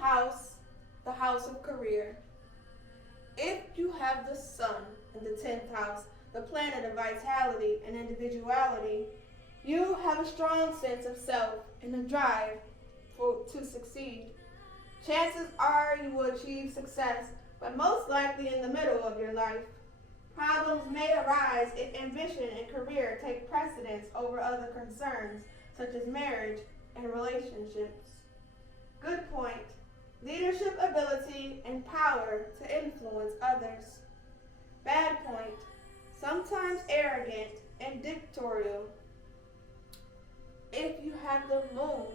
house, the house of career. If you have the sun in the 10th house, the planet of vitality and individuality, you have a strong sense of self and a drive to succeed. Chances are you will achieve success, but most likely in the middle of your life. Problems may arise if ambition and career take precedence over other concerns, such as marriage and relationships. Good point. Leadership ability and power to influence others. Bad point. Sometimes arrogant and dictatorial. If you have the moon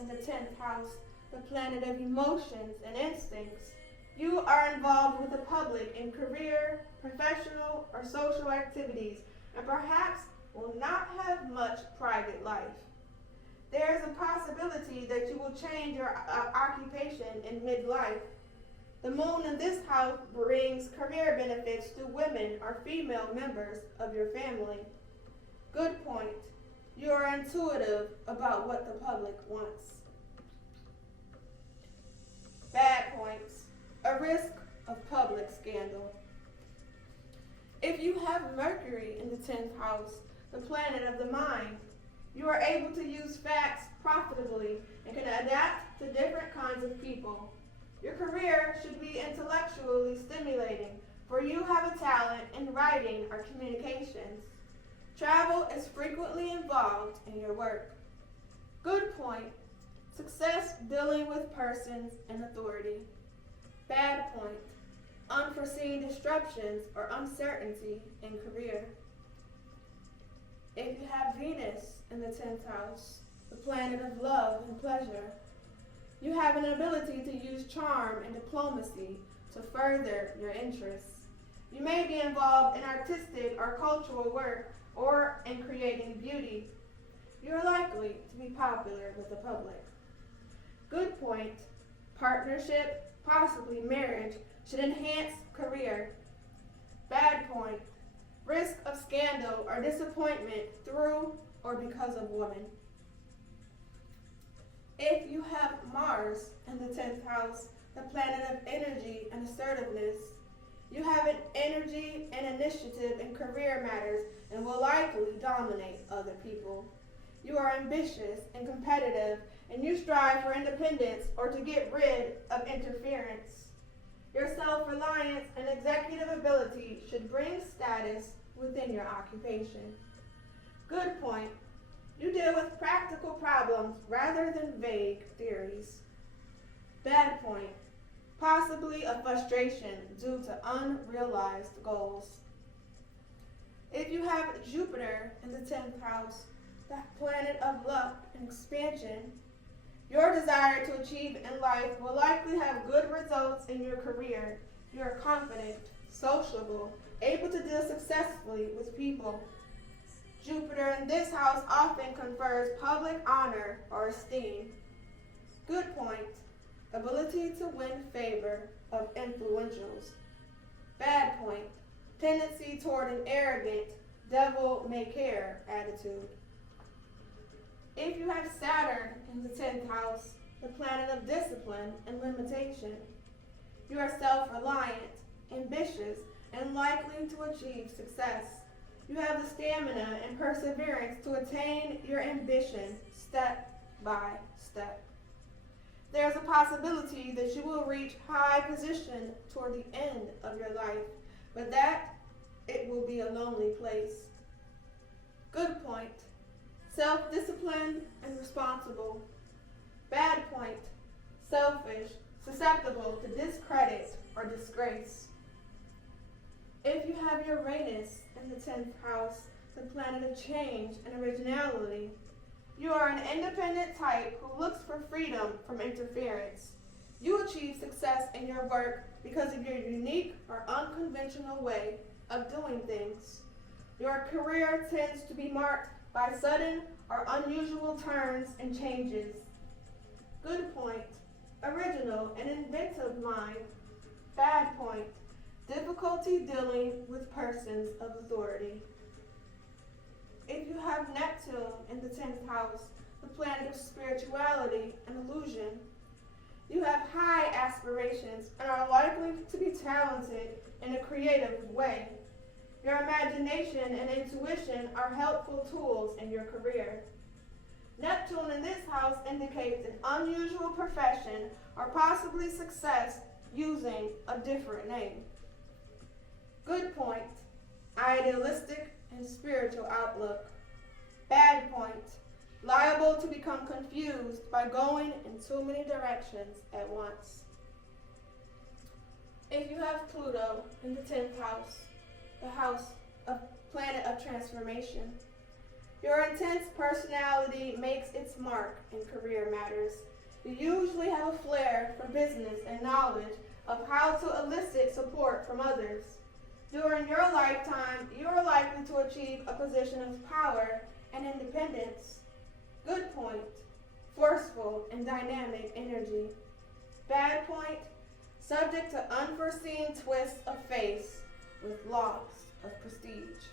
in the 10th house, the planet of emotions and instincts, you are involved with the public in career, professional, or social activities, and perhaps will not have much private life. There is a possibility that you will change your occupation in midlife. The moon in this house brings career benefits to women or female members of your family. Good point. You are intuitive about what the public wants. Bad points. A risk of public scandal. If you have Mercury in the 10th house, the planet of the mind, you are able to use facts profitably and can adapt to different kinds of people. Your career should be intellectually stimulating, for you have a talent in writing or communications. Travel is frequently involved in your work. Good point. Success dealing with persons in authority. Bad point. Unforeseen disruptions or uncertainty in career. If you have Venus in the 10th house, the planet of love and pleasure, you have an ability to use charm and diplomacy to further your interests. You may be involved in artistic or cultural work or in creating beauty. You are likely to be popular with the public. Good point. Partnership, possibly marriage, should enhance career. Bad point. Risk of scandal or disappointment through or because of women. If you have Mars in the 10th house, the planet of energy and assertiveness, you have an energy and initiative in career matters and will likely dominate other people. You are ambitious and competitive, and you strive for independence or to get rid of interference. Your self-reliance and executive ability should bring status within your occupation. Good point. You deal with practical problems rather than vague theories. Bad point. Possibly a frustration due to unrealized goals. If you have Jupiter in the 10th house, the planet of luck and expansion, your desire to achieve in life will likely have good results in your career. You are confident, sociable, able to deal successfully with people. Jupiter in this house often confers public honor or esteem. Good point. Ability to win favor of influentials. Bad point. Tendency toward an arrogant, devil-may-care attitude. If you have Saturn in the 10th house, the planet of discipline and limitation, you are self-reliant, ambitious, and likely to achieve success. You have the stamina and perseverance to attain your ambition step by step. There is a possibility that you will reach high position toward the end of your life, but that it will be a lonely place. Good point. Self-disciplined and responsible. Bad point. Selfish, susceptible to discredit or disgrace. If you have Uranus in the 10th house, the planet of change and originality, you are an independent type who looks for freedom from interference. You achieve success in your work because of your unique or unconventional way of doing things. Your career tends to be marked by sudden or unusual turns and changes. Good point. Original and inventive mind. Bad point. Difficulty dealing with persons of authority. If you have Neptune in the 10th house, the planet of spirituality and illusion, you have high aspirations and are likely to be talented in a creative way. Your imagination and intuition are helpful tools in your career. Neptune in this house indicates an unusual profession or possibly success using a different name. Good point, idealistic and spiritual outlook. Bad point, liable to become confused by going in too many directions at once. If you have Pluto in the 10th house, the house of planet of transformation, your intense personality makes its mark in career matters. You usually have a flair for business and knowledge of how to elicit support from others. During your lifetime, you are likely to achieve a position of power and independence. Good point, forceful and dynamic energy. Bad point, subject to unforeseen twists of fate with loss of prestige.